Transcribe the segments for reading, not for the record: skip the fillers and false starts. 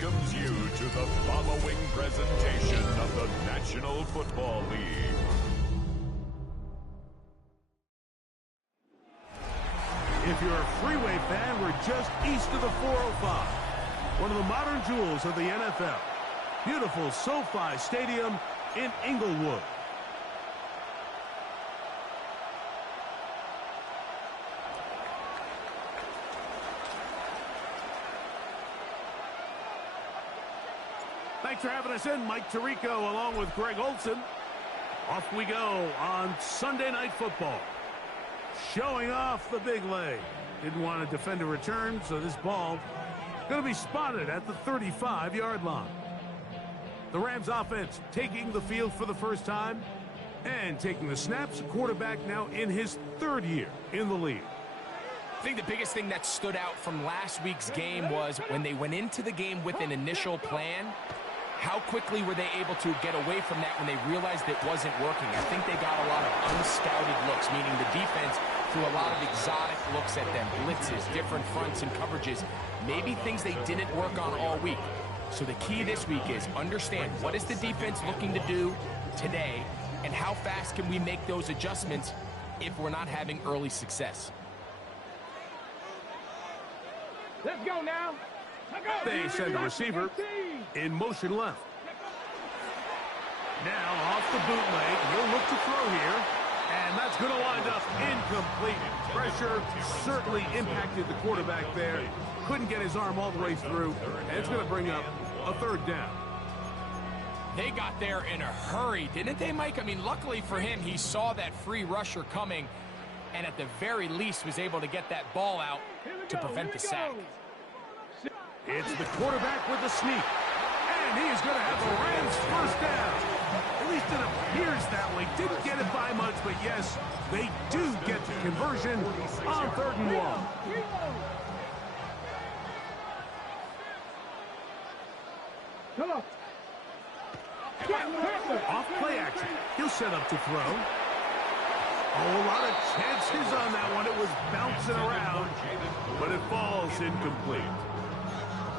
welcomes you to the following presentation of the National Football League. If you're a Freeway fan, we're just east of the 405. One of the modern jewels of the NFL. Beautiful SoFi Stadium in Inglewood. Thanks for having us in. Mike Tirico along with Greg Olson. Off we go on Sunday Night Football. Showing off the big leg. Didn't want to defend a return, so this ball going to be spotted at the 35-yard line. The Rams offense taking the field for the first time and taking the snaps. Quarterback now in his third year in the league. I think the biggest thing that stood out from last week's game was when they went into the game with an initial plan, how quickly were they able to get away from that when they realized it wasn't working? I think they got a lot of unscouted looks, meaning the defense threw a lot of exotic looks at them, blitzes, different fronts and coverages, maybe things they didn't work on all week. So the key this week is understand what is the defense looking to do today and how fast can we make those adjustments if we're not having early success. Let's go now. They send the receiver in motion left. Now off the bootleg. He'll look to throw here. And that's going to wind up incomplete. Pressure certainly impacted the quarterback there. Couldn't get his arm all the way through. And it's going to bring up a third down. They got there in a hurry, didn't they, Mike? I mean, luckily for him, he saw that free rusher coming and at the very least was able to get that ball out to prevent the sack. It's the quarterback with the sneak. And he's going to have the Rams first down. At least it appears that way. Didn't get it by much, but yes, they do get the conversion on 3rd and 1. Come on. Off play action. He'll set up to throw. Oh, a lot of chances on that one. It was bouncing around, but it falls incomplete.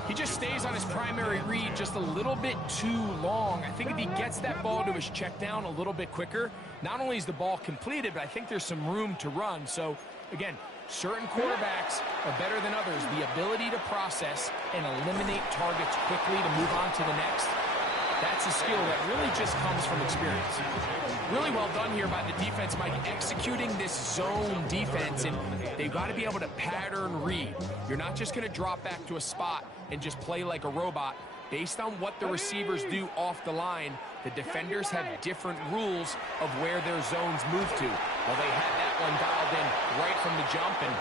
He just stays on his primary read just a little bit too long. I think if he gets that ball to his check down a little bit quicker, not only is the ball completed, but I think there's some room to run. So, again, certain quarterbacks are better than others. The ability to process and eliminate targets quickly to move on to the next, that's a skill that really just comes from experience. Really well done here by the defense, Mike, executing this zone defense, and they've got to be able to pattern read. You're not just going to drop back to a spot and just play like a robot. Based on what the receivers do off the line, the defenders have different rules of where their zones move to. Well, they had that one dialed in right from the jump, and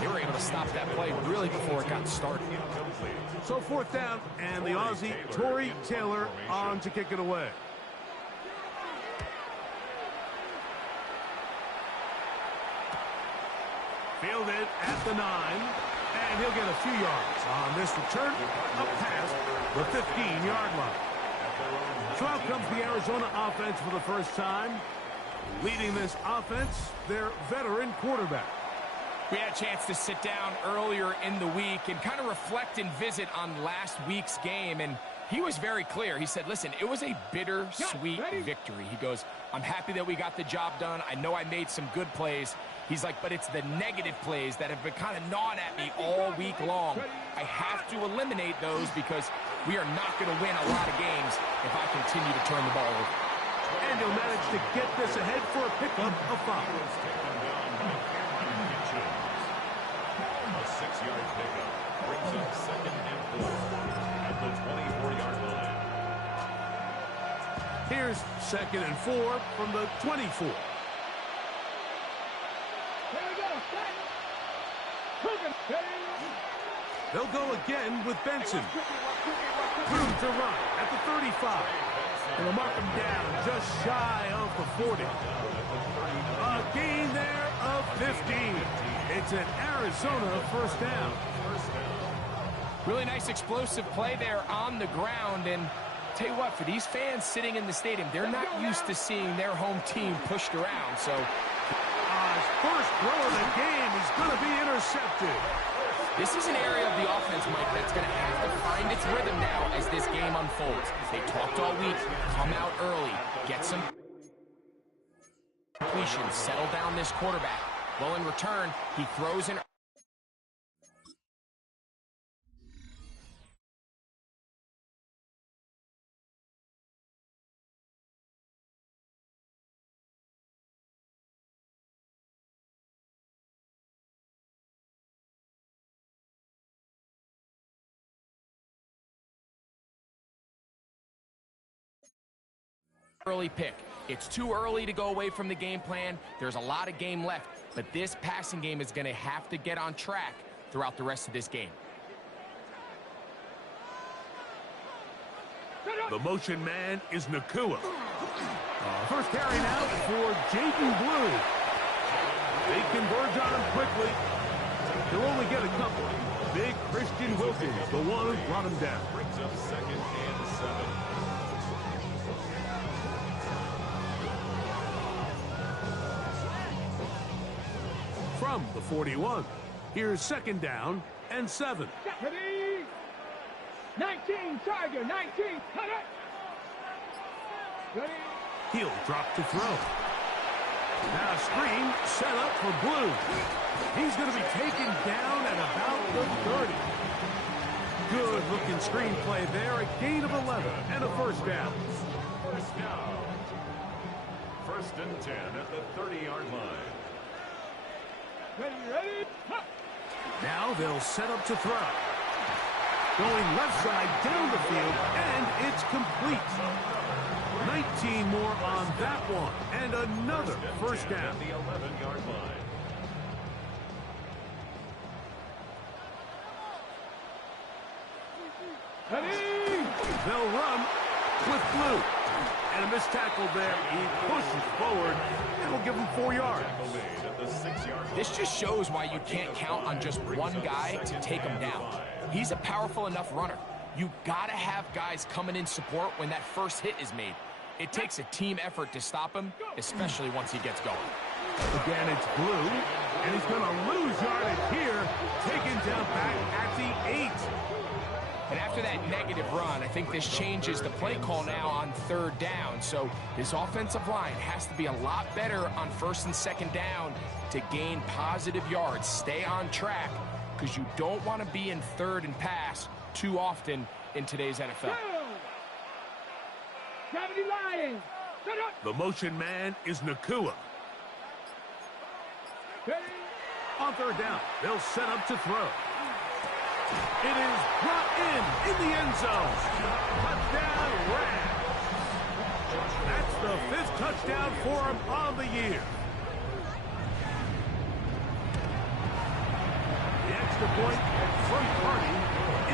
they were able to stop that play really before it got started. So 4th down, and the Aussie, Torrey Taylor, on to kick it away. Fielded at the 9, and he'll get a few yards on this return up past the 15-yard line. So out comes the Arizona offense for the first time. Leading this offense, their veteran quarterback. We had a chance to sit down earlier in the week and kind of reflect and visit on last week's game, and he was very clear. He said, listen, it was a bittersweet victory. He goes, I'm happy that we got the job done. I know I made some good plays. He's like, but it's the negative plays that have been kind of gnawing at me all week long. I have to eliminate those because we are not going to win a lot of games if I continue to turn the ball over. And he'll manage to get this ahead for a pickup of 5. A 6-yard pickup brings up 2nd and 4 at the 24-yard line. Here's 2nd and 4 from the 24. They'll go again with Benson. Room to run at the 35. And they'll mark him down just shy of the 40. A gain there of 15. It's an Arizona first down. Really nice explosive play there on the ground. And tell you what, for these fans sitting in the stadium, they're not used to seeing their home team pushed around. So his first throw of the game is going to be intercepted. This is an area of the offense, Mike, that's going to have to find its rhythm now as this game unfolds. They talked all week, come out early, get some completions, settle down this quarterback. Well, in return, he throws an early pick. It's too early to go away from the game plan. There's a lot of game left, but this passing game is going to have to get on track throughout the rest of this game. The motion man is Nakua. First carry now for Jaden Blue. They converge on him quickly. He'll only get a couple. Big Christian Wilkins, the one who brought him down. Brings up 2nd and 7. From the 41, here's 2nd down and 7. Ready? 19, Tiger, 19, cut it! Ready? He'll drop to throw. Now a screen set up for Blue. He's going to be taken down at about the 30. Good looking screen play there. A gain of 11 and a first down. First down. 1st and 10 at the 30-yard line. Ready? Huh. Now they'll set up to throw. Going left side down the field, and it's complete. 19 more on that one, and another first down. At the 11-yard line. Ready? They'll run with Blue. And a missed tackle there. He pushes forward, and will give him 4 yards. Tackle made at the 6-yard line. This just shows why you can't count on just one guy to take him down. He's a powerful enough runner. You gotta have guys coming in support when that first hit is made. It takes a team effort to stop him, especially once he gets going. Again, it's Blue, and he's going to lose yardage here. Taken down back at the 8. And after that negative run, I think this changes the play call now on 3rd down. So this offensive line has to be a lot better on 1st and 2nd down to gain positive yards. Stay on track, because you don't want to be in 3rd and pass too often in today's NFL. Gravity Lions, set up! The motion man is Nakua. Ready? On 3rd down, they'll set up to throw. It is brought in the end zone. Touchdown, Rams. That's the 5th touchdown for him on the year. The extra point from Cardi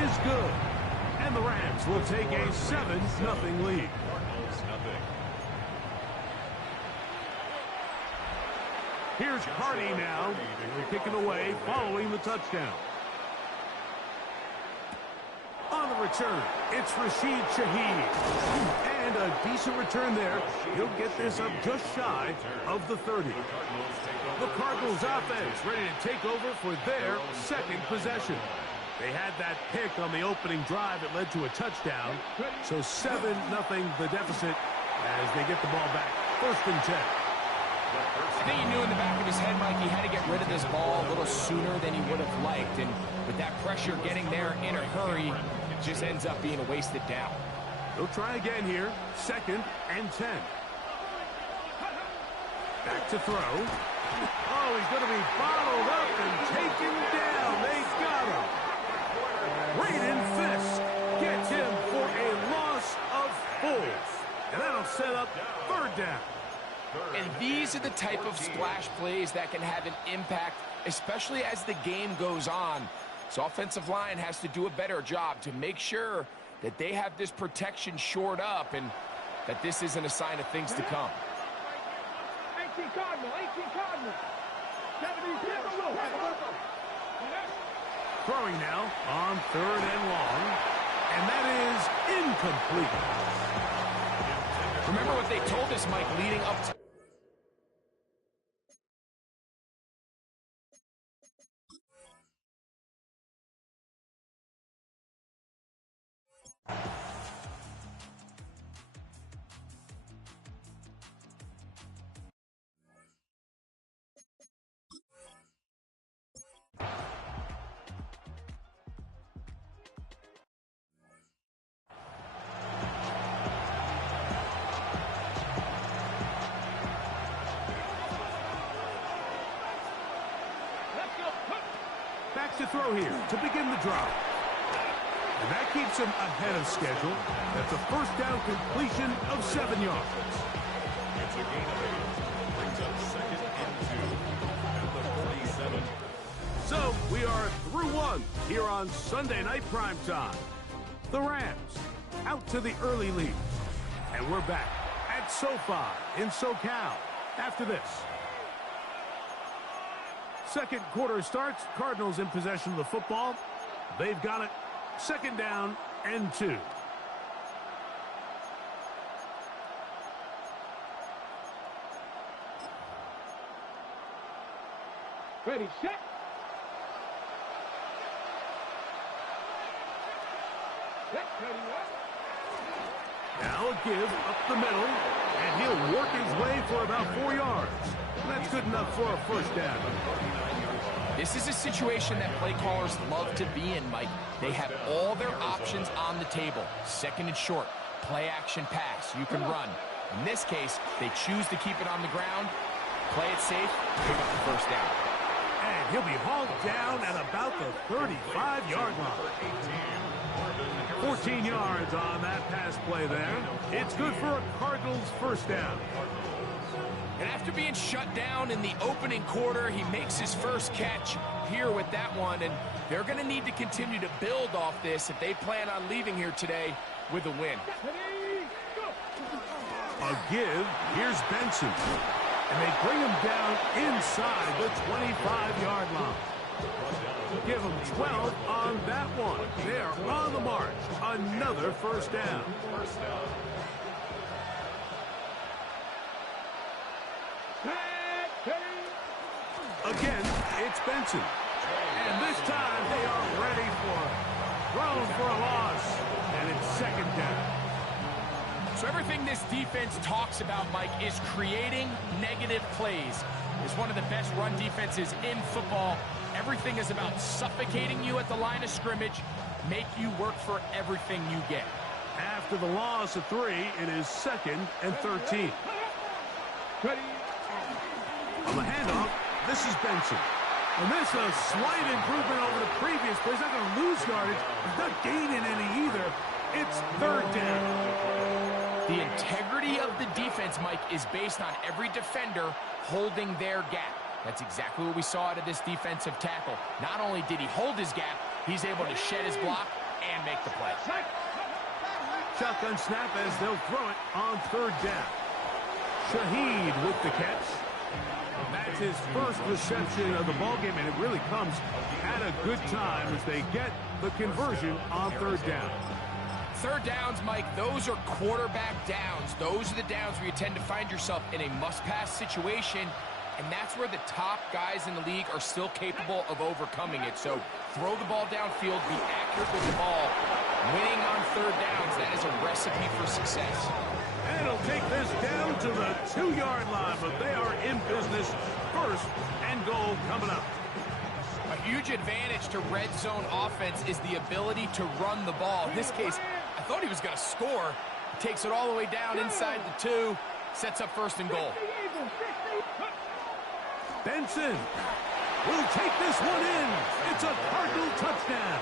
is good. And the Rams will take a 7-0 lead. Cardinals, nothing. Here's Cardi now, kicking away following the touchdown. On the return, it's Rashid Shaheed. And a decent return there. He'll get this up just shy of the 30. The Cardinals offense ready to take over for their 2nd possession. They had that pick on the opening drive that led to a touchdown. So 7-0 the deficit as they get the ball back. 1st and 10. I think he knew in the back of his head, Mike, he had to get rid of this ball a little sooner than he would have liked. And with that pressure getting there in a hurry, it just ends up being a wasted down. He'll try again here. 2nd and 10. Back to throw. Oh, he's going to be bottled up and taken down. They got him. Braden Fisk gets him for a loss of 4. And that'll set up 3rd down. And these are the type of splash plays that can have an impact, especially as the game goes on. So offensive line has to do a better job to make sure that they have this protection shored up and that this isn't a sign of things to come. 18 Cardinals, 18 Cardinals. 77 Throwing now on 3rd and long. And that is incomplete. Remember what they told us, Mike, leading up to to throw here to begin the drive. And that keeps him ahead of schedule. That's a first down completion of 7 yards. It's a gain of 8. Brings up 2nd and 2 at the 47. So we are through one here on Sunday Night Primetime. The Rams out to the early lead. And we're back at SoFi in SoCal after this. Second quarter starts. Cardinals in possession of the football. They've got it. 2nd down and 2. Ready, set. Set, ready, up. Now a give up the middle, and he'll work his way for about 4 yards. That's good enough for a first down. This is a situation that play callers love to be in, Mike. They have all their options on the table. 2nd and short, play action pass, you can run. In this case, they choose to keep it on the ground, play it safe, pick up the first down. And he'll be hauled down at about the 35-yard line. 14 yards on that pass play there. It's good for a Cardinals first down. And after being shut down in the opening quarter, he makes his first catch here with that one. And they're going to need to continue to build off this if they plan on leaving here today with a win. Ready, go. A give. Here's Benson. And they bring him down inside the 25-yard line. Give him 12 on that one. They're on the march. Another first down. Again, it's Benson. And this time they are ready for thrown for a loss. And it's 2nd down. So everything this defense talks about, Mike, is creating negative plays. It's one of the best run defenses in football. Everything is about suffocating you at the line of scrimmage, make you work for everything you get. After the loss of 3, it is 2nd and 13. Ready. On the handoff, this is Benson. And this is a slight improvement over the previous play. He's not going to lose yardage. He's not gaining any either. It's 3rd down. The integrity of the defense, Mike, is based on every defender holding their gap. That's exactly what we saw out of this defensive tackle. Not only did he hold his gap, he's able to shed his block and make the play. Shotgun snap as they'll throw it on 3rd down. Shaheed with the catch. That's his first reception of the ballgame, and it really comes at a good time as they get the conversion on 3rd down. 3rd downs, Mike, those are quarterback downs. Those are the downs where you tend to find yourself in a must-pass situation, and that's where the top guys in the league are still capable of overcoming it. So throw the ball downfield, be accurate with the ball. Winning on 3rd downs, that is a recipe for success. And it'll take this down to the 2-yard line, but they are in business. 1st and goal coming up. A huge advantage to red zone offense is the ability to run the ball. In this case, I thought he was going to score. He takes it all the way down inside the 2, sets up 1st and goal. Benson will take this one in. It's a Cardinal touchdown.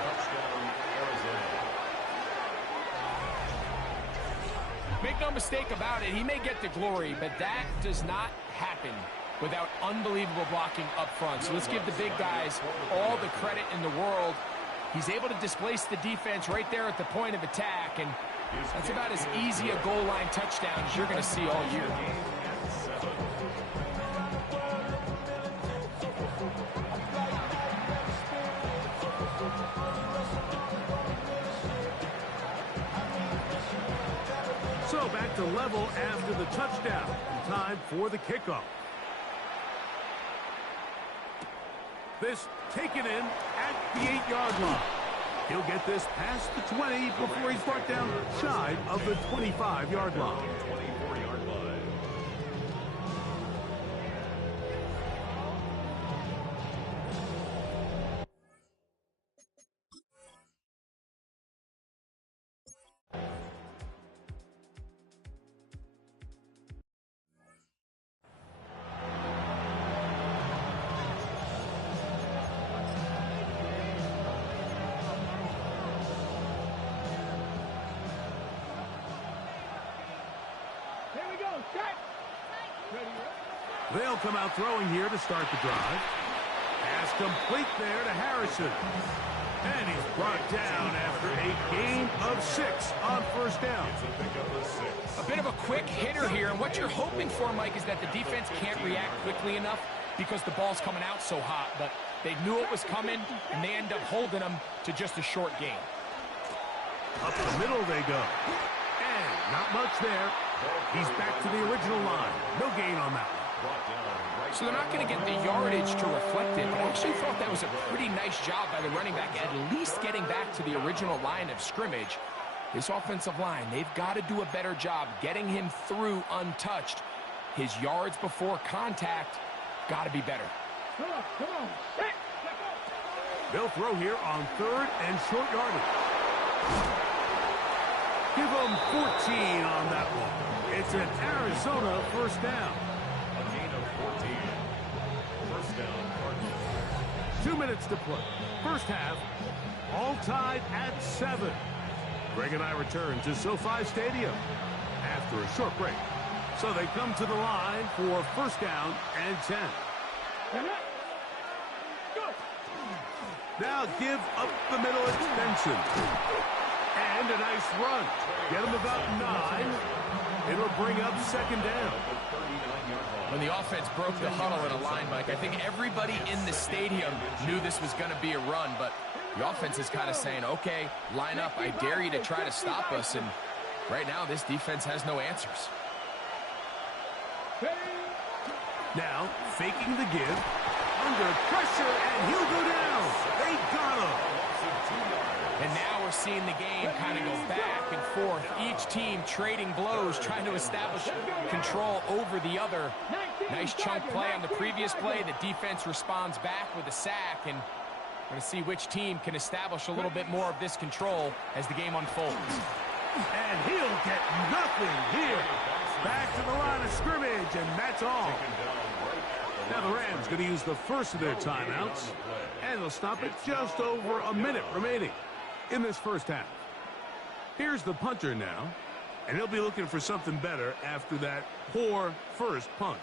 Make no mistake about it, he may get the glory, but that does not happen without unbelievable blocking up front. So let's give the big guys all the credit in the world. He's able to displace the defense right there at the point of attack, and that's about as easy a goal line touchdown as you're going to see all year. So back to level after the touchdown. Time for the kickoff. This taken in at the 8-yard line. He'll get this past the 20 before he's brought down shy of the 25-yard line. set. Ready, They'll come out throwing here to start the drive. Pass complete there to Harrison. And he's brought down after a gain of 6 on first down. A bit of a quick hitter here, and what you're hoping for, Mike, is that the defense can't react quickly enough because the ball's coming out so hot, but they knew it was coming, and they end up holding them to just a short gain. Up the middle they go. And not much there. He's back to the original line. No gain on that one. So they're not going to get the yardage to reflect it, but I actually thought that was a pretty nice job by the running back, at least getting back to the original line of scrimmage. This offensive line, they've got to do a better job getting him through untouched. His yards before contact got to be better. Come on, set. They'll throw here on 3rd and short yardage. Give them 14 on that one. It's an Arizona first down. A gain of 14. First down, Cardinals. 2 minutes to play. First half, all tied at 7. Greg and I return to SoFi Stadium after a short break. So they come to the line for first down and 10. Now give up the middle extension. And a nice run. Get him about 9. It'll bring up second down. When the offense broke the huddle at a line, Mike, I think everybody in the stadium knew this was going to be a run, but the offense is kind of saying, okay, line up. I dare you to try to stop us. And right now, this defense has no answers. Now, faking the give. Under pressure, and he'll go down. They got him. And now we're seeing the game kind of go back and forth. Each team trading blows, trying to establish control over the other. Nice chunk play on the previous play. The defense responds back with a sack, and we're going to see which team can establish a little bit more of this control as the game unfolds. And he'll get nothing here. Back to the line of scrimmage, and that's all. Now the Rams going to use the first of their timeouts, and they'll stop it just over a minute remaining in this first half. Here's the punter now, and he'll be looking for something better after that poor first punt.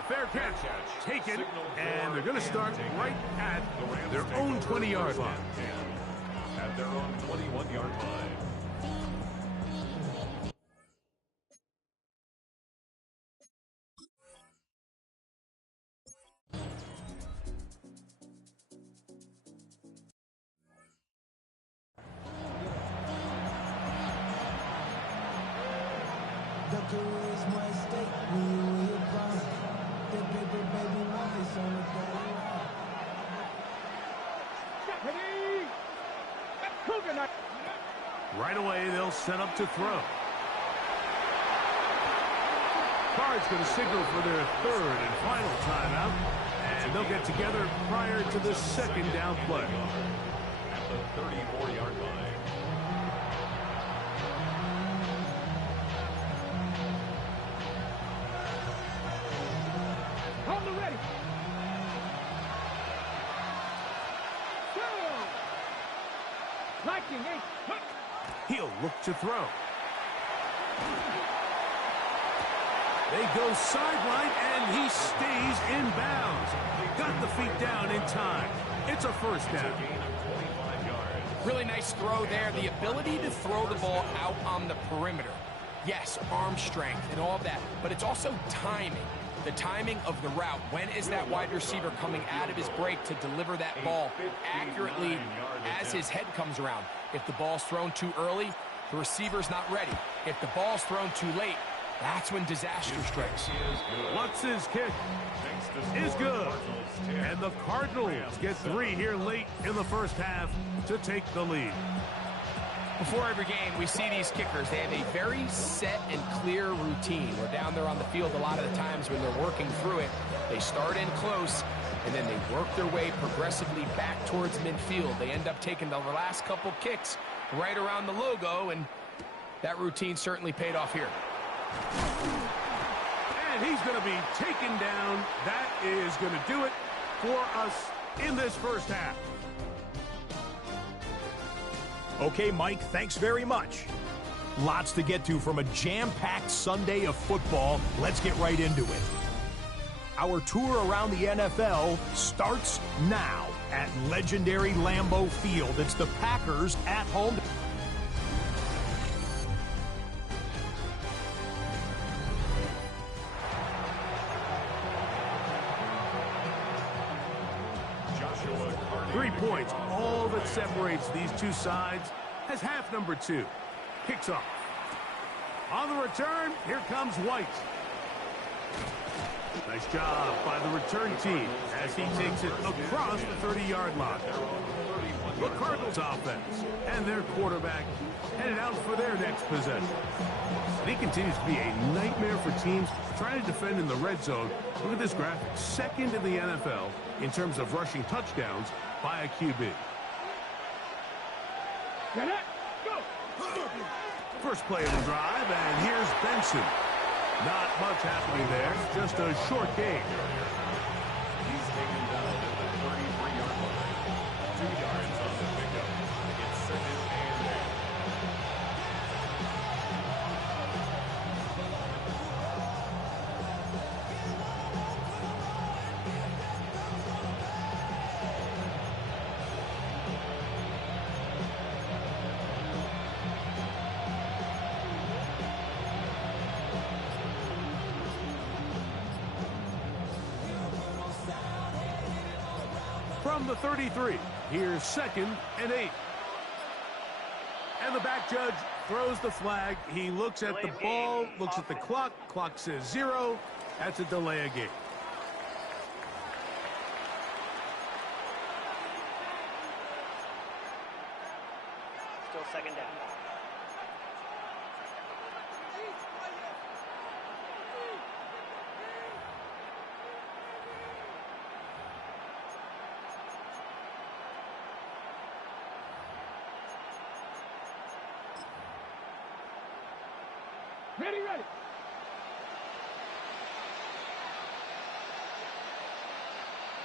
A fair catch taken, and they're going to start right at their own 20-yard line. At their own 21-yard line. Right away, they'll set up to throw. Cards going to signal for their third and final timeout, and they'll get together prior to the second down play. At the 34-yard line. On the ready. Liking it. He'll look to throw. They go sideline, and he stays in bounds. Got the feet down in time. It's a first down. Really nice throw there. The ability to throw the ball out on the perimeter. Yes, arm strength and all of that, but it's also timing. The timing of the route. When is that wide receiver coming out of his break to deliver that ball accurately as his head comes around? If the ball's thrown too early, the receiver's not ready. If the ball's thrown too late, that's when disaster strikes. Lutz's kick is good. And the Cardinals get 3 here late in the first half to take the lead. Before every game, we see these kickers. They have a very set and clear routine. We're down there on the field a lot of the times when they're working through it. They start in close, and then they work their way progressively back towards midfield. They end up taking the last couple kicks right around the logo, and that routine certainly paid off here. And he's going to be taken down. That is going to do it for us in this first half. Okay, Mike, thanks very much. Lots to get to from a jam-packed Sunday of football. Let's get right into it. Our tour around the NFL starts now at legendary Lambeau Field. It's the Packers at home. Joshua 3 points, all that separates these two sides, has half number 2. Kicks off. On the return, here comes White. Nice job by the return team as he takes it across the 30-yard line. The Cardinals offense and their quarterback headed out for their next possession. And he continues to be a nightmare for teams trying to defend in the red zone. Look at this graphic. Second in the NFL in terms of rushing touchdowns by a QB. Get it. Go. First play of the drive, and here's Benson. Not much happening there, just a short gain. He's taken down at the 33-yard line. 2 yards on the pickup. It's second and 8. From the 33, here's second and 8. And the back judge throws the flag. He looks at the ball, looks at the clock. Clock says 0. That's a delay of game. Still second down. Ready, ready.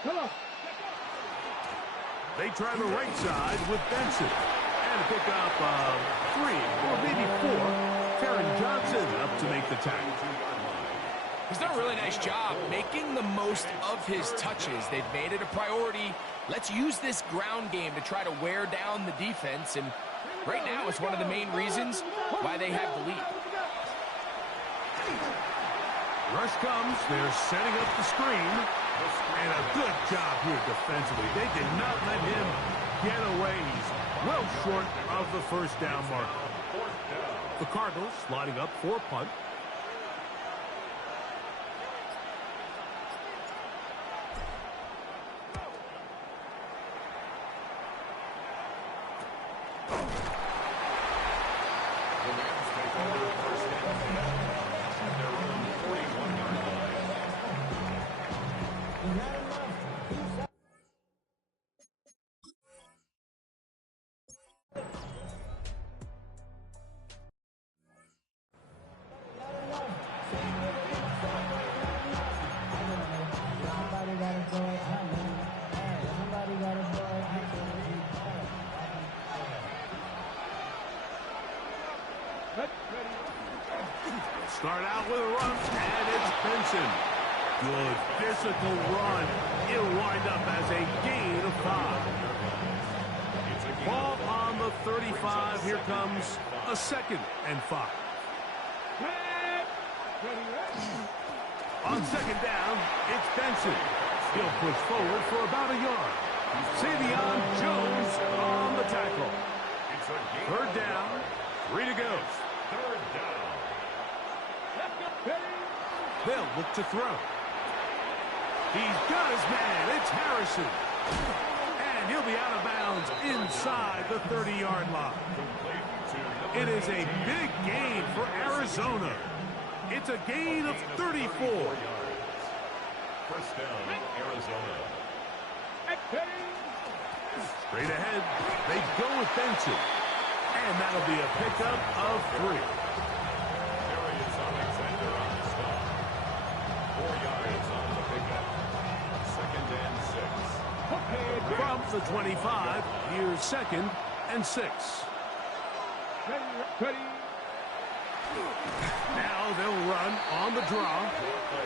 Come on. They try the right side with Benson. And a pickup of 3 or maybe 4. Taron Johnson up to make the tackle. He's done a really nice job making the most of his touches. They've made it a priority. Let's use this ground game to try to wear down the defense. And right now, it's one of the main reasons why they have the lead. Rush comes. They're setting up the screen. And a good job here defensively. They did not let him get away. He's well short of the first down mark. The Cardinals lining up for a punt. Start out with a run, and it's Benson. Good physical run. It'll wind up as a gain of 5. Ball on the 35. Here comes a second and 5. On second down, it's Benson. He'll push forward for about a yard. Savion Jones on the tackle. Third down, 3 to go. Third down. They'll look to throw. He's got his man. It's Harrison. And he'll be out of bounds inside the 30-yard line. It is a big gain for Arizona. It's a gain of 34. First down, Arizona. Straight ahead, they go with Benson. And that'll be a pickup of 3. Darius Alexander on the stop. 4 yards on the pickup. Second and 6. From the 25, here's second and 6. Ready. Now they'll run on the draw.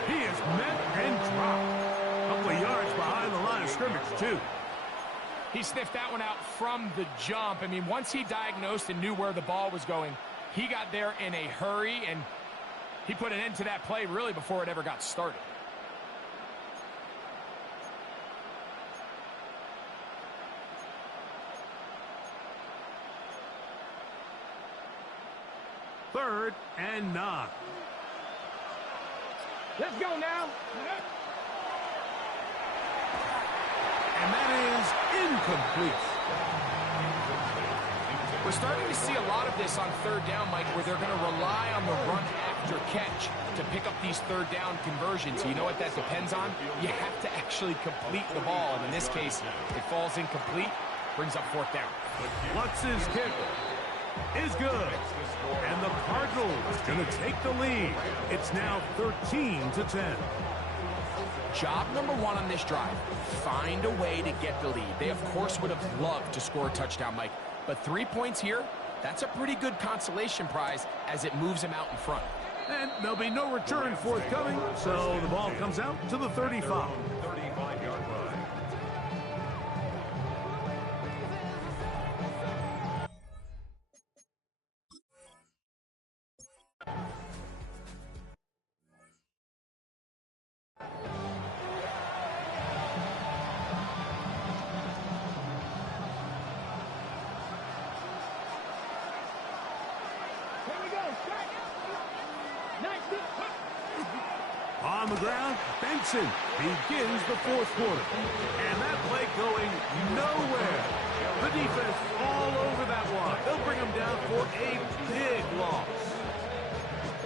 He is met and dropped. A couple of yards behind the line of scrimmage, too. He sniffed that one out from the jump. I mean, once he diagnosed and knew where the ball was going, he got there in a hurry, and he put an end to that play really before it ever got started. Third and 9. Let's go now. And that is incomplete. We're starting to see a lot of this on third down, Mike, where they're going to rely on the run after catch to pick up these third down conversions. You know what that depends on? You have to actually complete the ball. And in this case, it falls incomplete, brings up fourth down. Lutz's kick is good. And the Cardinals going to take the lead. It's now 13-10. Job number one on this drive, find a way to get the lead. They, of course, would have loved to score a touchdown, Mike. But 3 points here, that's a pretty good consolation prize as it moves them out in front. And there'll be no return forthcoming, so the ball comes out to the 35. 35-yard line. Here we go. Strike. Nice hit. On the ground, Benson begins the fourth quarter. And that play going nowhere. The defense all over that one. They'll bring them down for a big loss.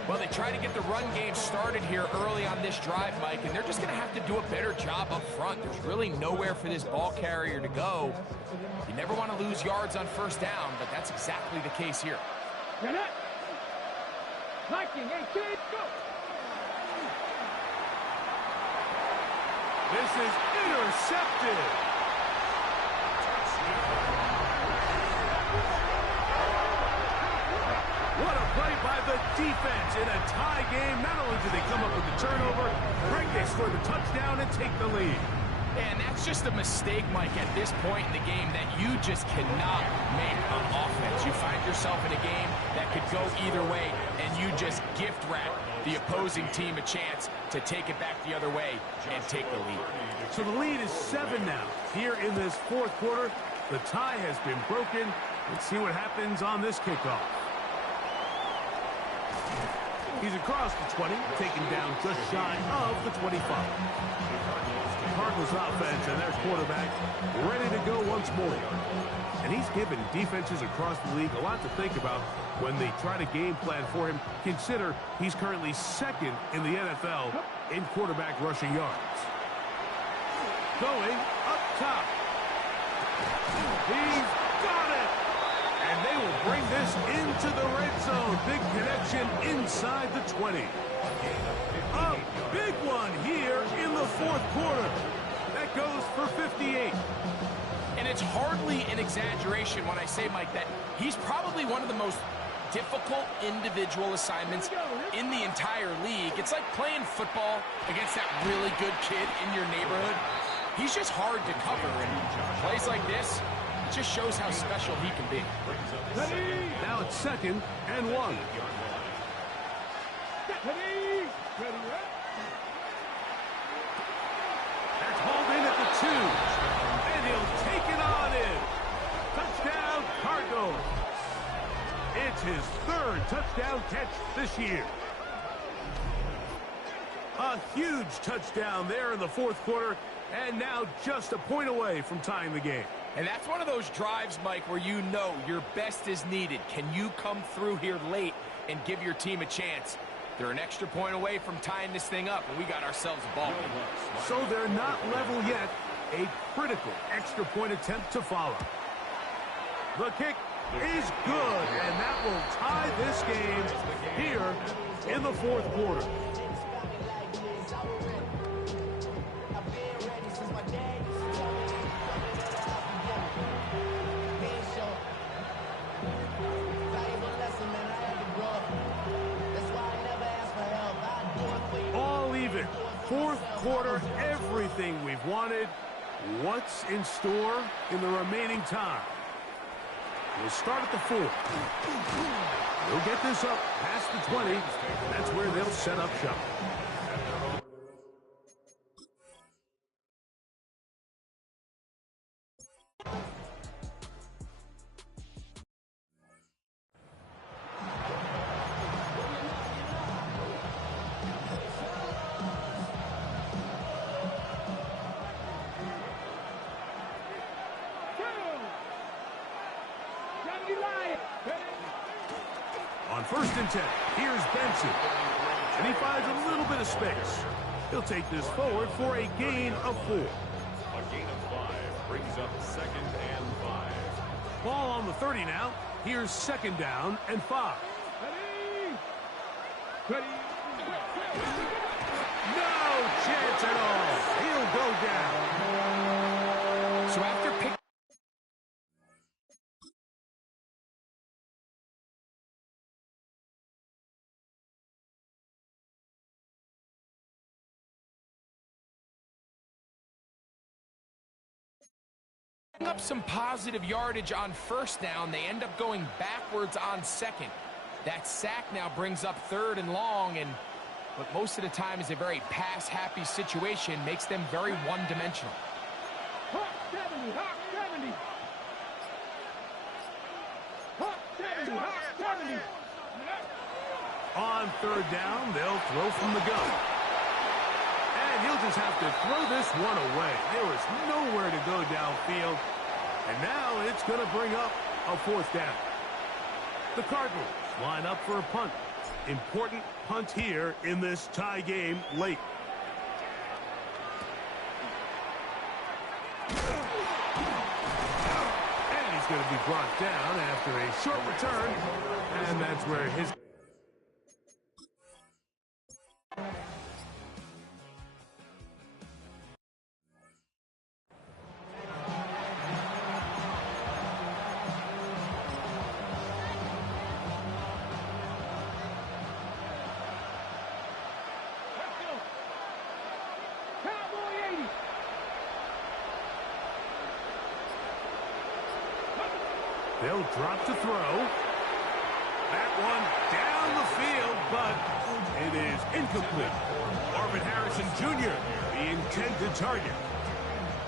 Well, they try to get the run game started here early on this drive, Mike, and they're just going to have to do a better job up front. There's really nowhere for this ball carrier to go. You never want to lose yards on first down, but that's exactly the case here. Get it. Liking, 18, go. This is intercepted. What a play by the defense in a tie game. Not only did they come up with the turnover, they score the touchdown and take the lead. And that's just a mistake, Mike, at this point in the game that you just cannot make on offense. You find yourself in a game that could go either way, and you just gift wrap the opposing team a chance to take it back the other way and take the lead. So the lead is 7 now. Here in this fourth quarter, the tie has been broken. Let's see what happens on this kickoff. He's across the 20, taken down just shy of the 25. Cardinals offense and their quarterback ready to go once more. And he's given defenses across the league a lot to think about when they try to game plan for him. Consider he's currently second in the NFL in quarterback rushing yards. Going up top. He's got it! And they will bring this into the red zone. Big connection inside the 20. A big one here in the fourth quarter. That goes for 58. And it's hardly an exaggeration when I say, Mike, that he's probably one of the most difficult individual assignments in the entire league. It's like playing football against that really good kid in your neighborhood. He's just hard to cover, and plays like this, it just shows how special he can be. Now it's 2nd and 1. That's hauled in at the 2. And he'll take it on in. Touchdown, Cardinals. It's his 3rd touchdown catch this year. A huge touchdown there in the fourth quarter, and now just a point away from tying the game. And that's one of those drives, Mike, where you know your best is needed. Can you come through here late and give your team a chance? They're an extra point away from tying this thing up, and we got ourselves a ball game. So they're not level yet. A critical extra point attempt to follow. The kick is good, and that will tie this game here in the fourth quarter. quarter, everything we've wanted. What's in store in the remaining time? We'll start at the 4. They'll get this up past the 20. That's where they'll set up shop. On 1st and 10, here's Benson. And he finds a little bit of space. He'll take this forward for a gain of 4. A gain of 5 brings up 2nd and 5. Ball on the 30 now. Here's 2nd down and 5. Ready. No chance at all. He'll go down. So after picking up some positive yardage on 1st down, they end up going backwards on 2nd. That sack now brings up 3rd and long, and what most of the time is a very pass-happy situation makes them very one-dimensional. Hawk 70, Hawk 70. Hawk 70, Hawk 70. On 3rd down, they'll throw from the gun. And he'll just have to throw this one away. There is nowhere to go downfield. And now it's going to bring up a 4th down. The Cardinals line up for a punt. Important punt here in this tie game late. And he's going to be brought down after a short return. And that's where his... They'll drop to throw. That one down the field, but it is incomplete. Marvin Harrison Jr., the intended target.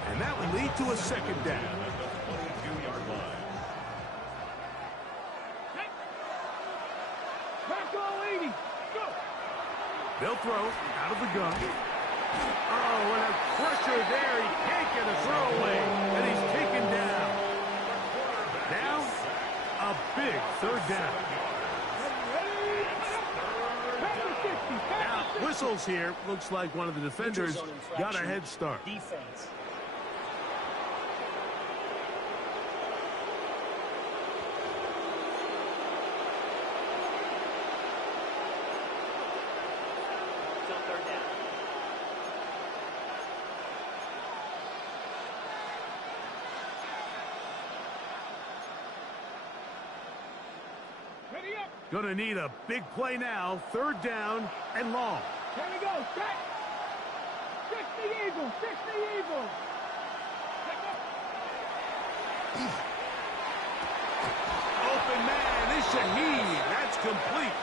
And that will lead to a 2nd down. At the 22-yard line. Back goal 80. Go. They'll throw out of the gun. Oh, and a pressure there. He can't get a throwaway, and he's taken down. Now, a big 3rd down. Now, whistles here. Looks like one of the defenders got a head start. Defense. Still 3rd down. Ready up. Gonna need a big play now. 3rd down and long. Here we go. Set. 60 Eagles. 60 Eagles. Open man is Shaheed. That's complete.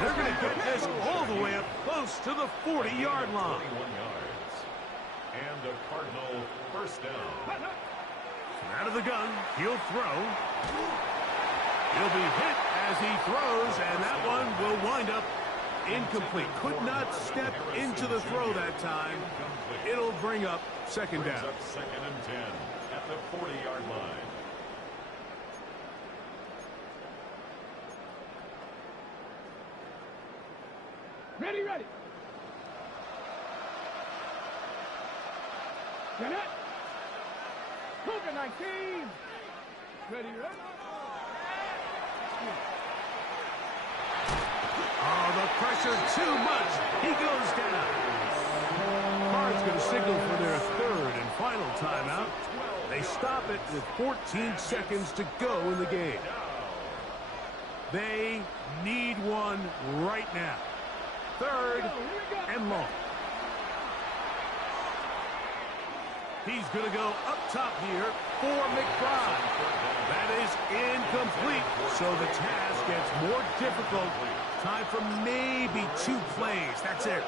They're going to get this all the way up close to the 40-yard line. 41 yards. And a Cardinal 1st down. Out of the gun, he'll throw. He'll be hit as he throws, and that one will wind up incomplete. Could not step into the throw that time. It'll bring up 2nd Brings down. up 2nd and 10 at the 40-yard line. Ready, ready. Get it. Cougar 19. Ready, ready. Oh, the pressure too much. He goes down. Card's going to signal for their 3rd and final timeout. They stop it with 14 seconds to go in the game. They need one right now. 3rd and long. He's going to go up top here for McBride. That is incomplete, so the task gets more difficult. Time for maybe 2 plays. That's it.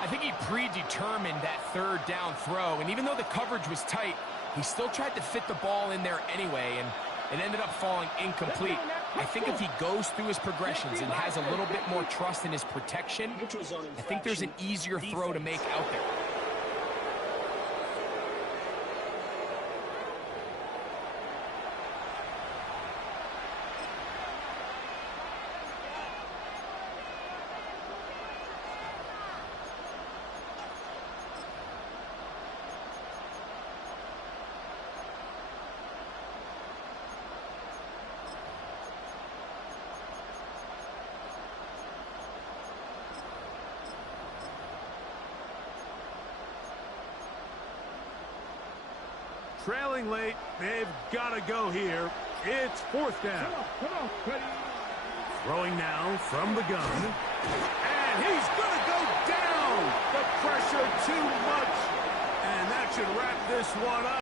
I think he predetermined that third down throw, and even though the coverage was tight, he still tried to fit the ball in there anyway, and it ended up falling incomplete. I think if he goes through his progressions and has a little bit more trust in his protection, I think there's an easier throw to make out there. Trailing late, they've got to go here. It's 4th down. Come on, ready. Throwing now from the gun. And he's going to go down. The pressure too much. And that should wrap this one up.